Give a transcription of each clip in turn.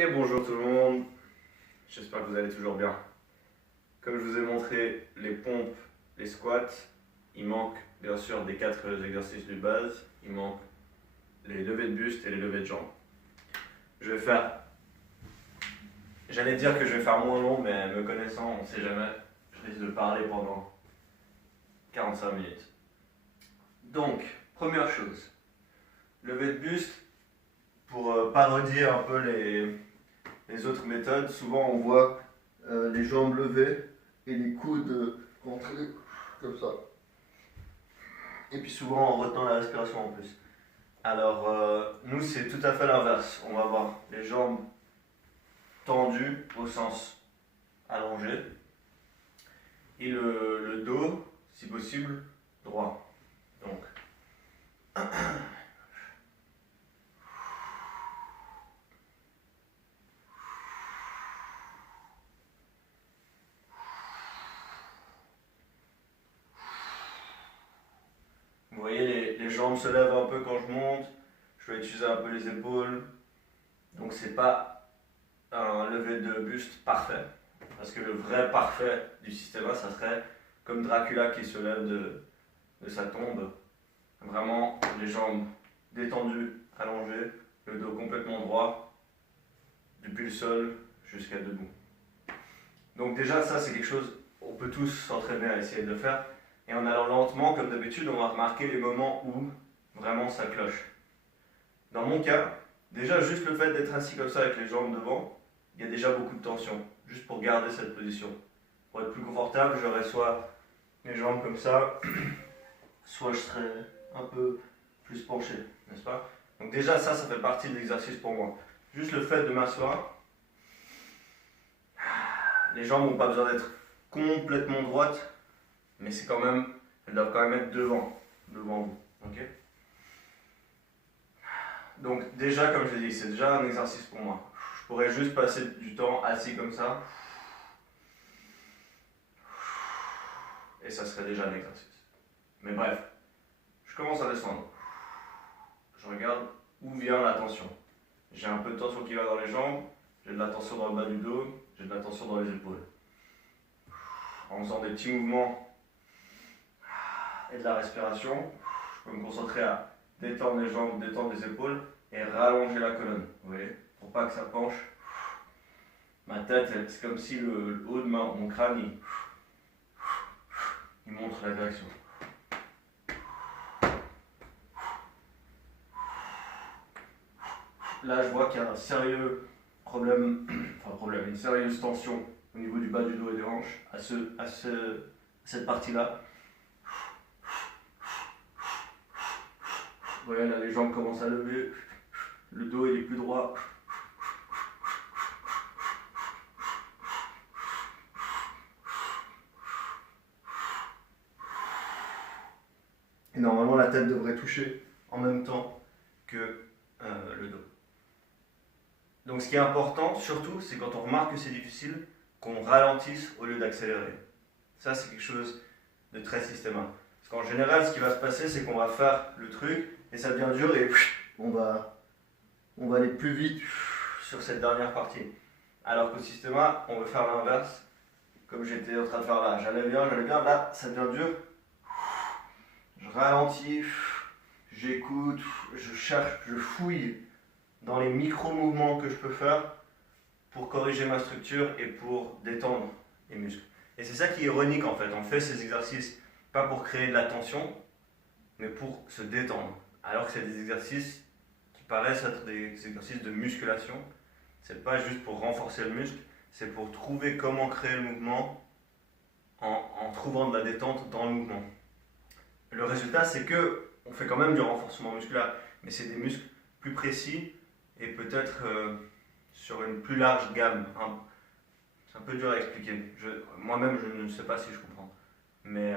Et bonjour tout le monde, j'espère que vous allez toujours bien. Comme je vous ai montré les pompes, les squats, il manque bien sûr des 4 exercices de base, il manque les levées de buste et les levées de jambes. J'allais dire que je vais faire moins long, mais me connaissant, on ne sait jamais, je risque de parler pendant 45 minutes. Donc, première chose, levée de buste, pour parodier un peu les autres méthodes, souvent on voit les jambes levées et les coudes rentrés comme ça. Et puis souvent en retenant la respiration en plus. Alors nous c'est tout à fait l'inverse. On va avoir les jambes tendues au sens allongé et le dos, si possible, droit. Donc vous voyez, les jambes se lèvent un peu quand je monte, je vais utiliser un peu les épaules. Donc c'est pas un lever de buste parfait. Parce que le vrai parfait du système A, ça serait comme Dracula qui se lève de sa tombe. Vraiment les jambes détendues, allongées, le dos complètement droit, depuis le sol jusqu'à debout. Donc déjà ça c'est quelque chose, on peut tous s'entraîner à essayer de le faire. Et en allant lentement, comme d'habitude, on va remarquer les moments où vraiment ça cloche. Dans mon cas, déjà juste le fait d'être assis comme ça avec les jambes devant, il y a déjà beaucoup de tension, juste pour garder cette position. Pour être plus confortable, j'aurais soit les jambes comme ça, soit je serais un peu plus penché, n'est-ce pas? Donc déjà ça fait partie de l'exercice pour moi. Juste le fait de m'asseoir, les jambes n'ont pas besoin d'être complètement droites, mais c'est quand même, elles doivent quand même être devant vous, ok? Donc déjà, comme je l'ai dit, c'est déjà un exercice pour moi. Je pourrais juste passer du temps assis comme ça, et ça serait déjà un exercice. Mais bref, je commence à descendre. Je regarde où vient la tension. J'ai un peu de tension qui va dans les jambes, j'ai de la tension dans le bas du dos, j'ai de la tension dans les épaules. En faisant des petits mouvements et de la respiration, je peux me concentrer à détendre les jambes, détendre les épaules et rallonger la colonne. Vous voyez, pour pas que ça penche. Ma tête, c'est comme si le haut de mon crâne, il montre la direction. Là, je vois qu'il y a un sérieux une sérieuse tension au niveau du bas du dos et des hanches à cette partie-là. Vous voyez, là, les jambes commencent à lever, le dos il est plus droit. Et normalement, la tête devrait toucher en même temps que le dos. Donc ce qui est important, surtout, c'est quand on remarque que c'est difficile, qu'on ralentisse au lieu d'accélérer. Ça, c'est quelque chose de très systématique. Parce qu'en général, ce qui va se passer, c'est qu'on va faire le truc, et ça devient dur, et on va aller plus vite sur cette dernière partie. Alors qu'au systéma, on veut faire l'inverse, comme j'étais en train de faire là. J'allais bien, là, ça devient dur. Je ralentis, j'écoute, je cherche, je fouille dans les micro-mouvements que je peux faire pour corriger ma structure et pour détendre les muscles. Et c'est ça qui est ironique en fait, on fait ces exercices pas pour créer de la tension, mais pour se détendre. Alors que c'est des exercices qui paraissent être des exercices de musculation, c'est pas juste pour renforcer le muscle, c'est pour trouver comment créer le mouvement en trouvant de la détente dans le mouvement. Le résultat c'est que on fait quand même du renforcement musculaire, mais c'est des muscles plus précis et peut-être sur une plus large gamme. C'est un peu dur à expliquer. Moi-même, je ne sais pas si je comprends. Mais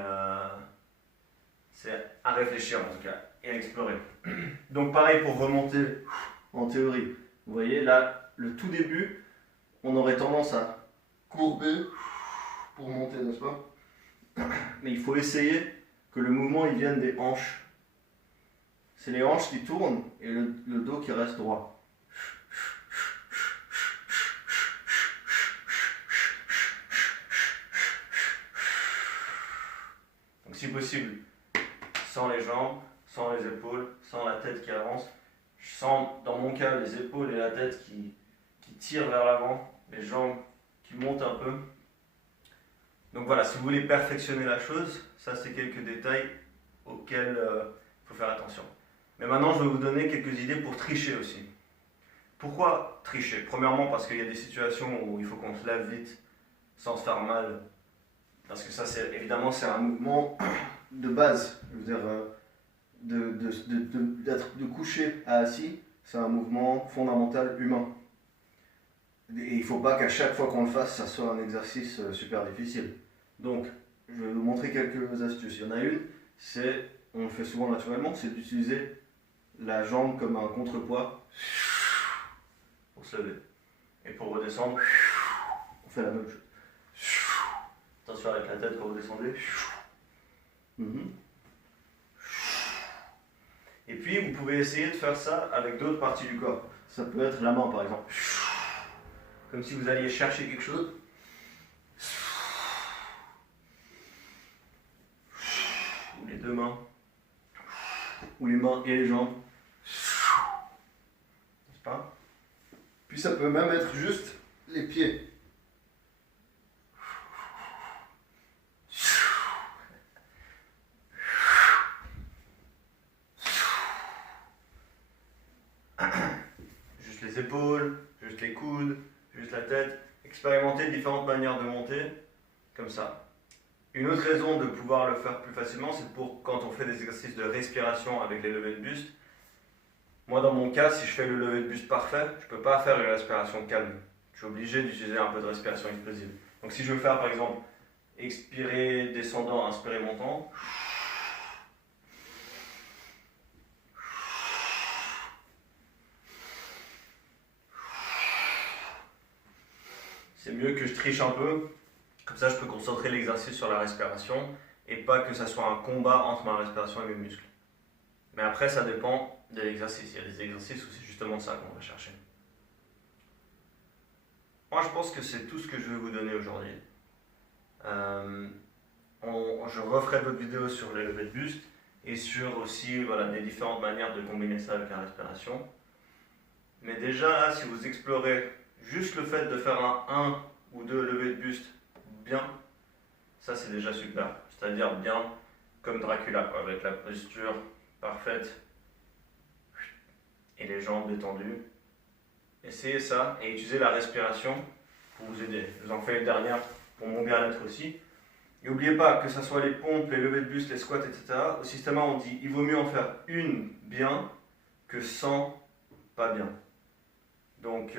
c'est à réfléchir en tout cas et à explorer. Donc pareil pour remonter en théorie. Vous voyez là, le tout début, on aurait tendance à courber pour monter, n'est-ce pas? Mais il faut essayer que le mouvement il vienne des hanches. C'est les hanches qui tournent et le dos qui reste droit. si possible, sans les jambes, sans les épaules, sans la tête qui avance. Je sens dans mon cas les épaules et la tête qui tirent vers l'avant, les jambes qui montent un peu. Donc voilà, si vous voulez perfectionner la chose, ça c'est quelques détails auxquels il faut faire attention. Mais maintenant, je vais vous donner quelques idées pour tricher aussi. Pourquoi tricher? Premièrement, parce qu'il y a des situations où il faut qu'on se lève vite sans se faire mal. Parce que ça, évidemment, c'est un mouvement de base. Je veux dire, de coucher à assis, c'est un mouvement fondamental humain. Et il ne faut pas qu'à chaque fois qu'on le fasse, ça soit un exercice super difficile. Donc, je vais vous montrer quelques astuces. Il y en a une, c'est, on le fait souvent naturellement, c'est d'utiliser la jambe comme un contrepoids pour se lever. Et pour redescendre, on fait la même chose. Attention avec la tête quand vous descendez. Et puis, vous pouvez essayer de faire ça avec d'autres parties du corps. Ça peut être la main, par exemple. Comme si vous alliez chercher quelque chose. Ou les deux mains. Ou les mains et les jambes. N'est-ce pas? Puis ça peut même être juste les pieds. Juste les épaules, juste les coudes, juste la tête. Expérimenter différentes manières de monter, comme ça. Une autre raison de pouvoir le faire plus facilement, c'est pour quand on fait des exercices de respiration avec les levées de buste. Moi, dans mon cas, si je fais le lever de buste parfait, je ne peux pas faire une respiration calme. Je suis obligé d'utiliser un peu de respiration explosive. Donc si je veux faire, par exemple, expirer descendant, inspirer montant, c'est mieux que je triche un peu. Comme ça, je peux concentrer l'exercice sur la respiration et pas que ça soit un combat entre ma respiration et mes muscles. Mais après, ça dépend de l'exercice. Il y a des exercices où c'est justement ça qu'on va chercher. Moi, je pense que c'est tout ce que je vais vous donner aujourd'hui. Je referai d'autres vidéos sur les levées de buste et sur aussi les différentes manières de combiner ça avec la respiration. Mais déjà, si vous explorez juste le fait de faire un ou deux levées de buste bien, ça c'est déjà super. C'est-à-dire bien comme Dracula, avec la posture parfaite et les jambes détendues. Essayez ça et utilisez la respiration pour vous aider. Je vous en fais une dernière pour mon bien-être aussi. Et n'oubliez pas que ce soit les pompes, les levées de buste, les squats, etc. Au système, on dit il vaut mieux en faire une bien que 100 pas bien. Donc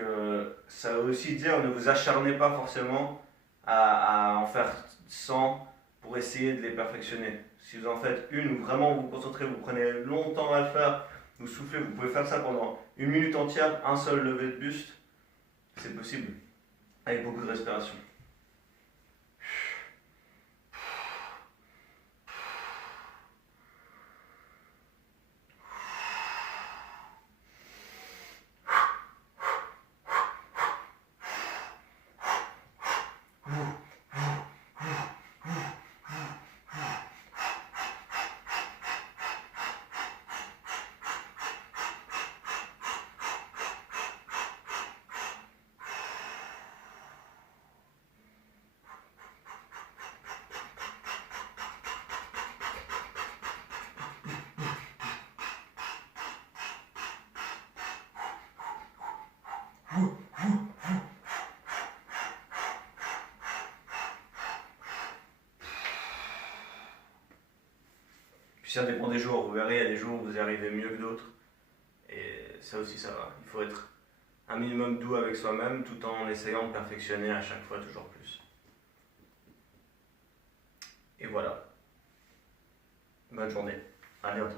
ça veut aussi dire ne vous acharnez pas forcément à en faire 100 pour essayer de les perfectionner. Si vous en faites une ou vraiment vous vous concentrez, vous prenez longtemps à le faire, vous soufflez, vous pouvez faire ça pendant une minute entière, un seul lever de buste, c'est possible, avec beaucoup de respiration. Puis ça dépend des jours, vous verrez, il y a des jours où vous y arrivez mieux que d'autres. Et ça aussi, ça va. Il faut être un minimum doux avec soi-même tout en essayant de perfectionner à chaque fois toujours plus. Et voilà. Bonne journée. À bientôt.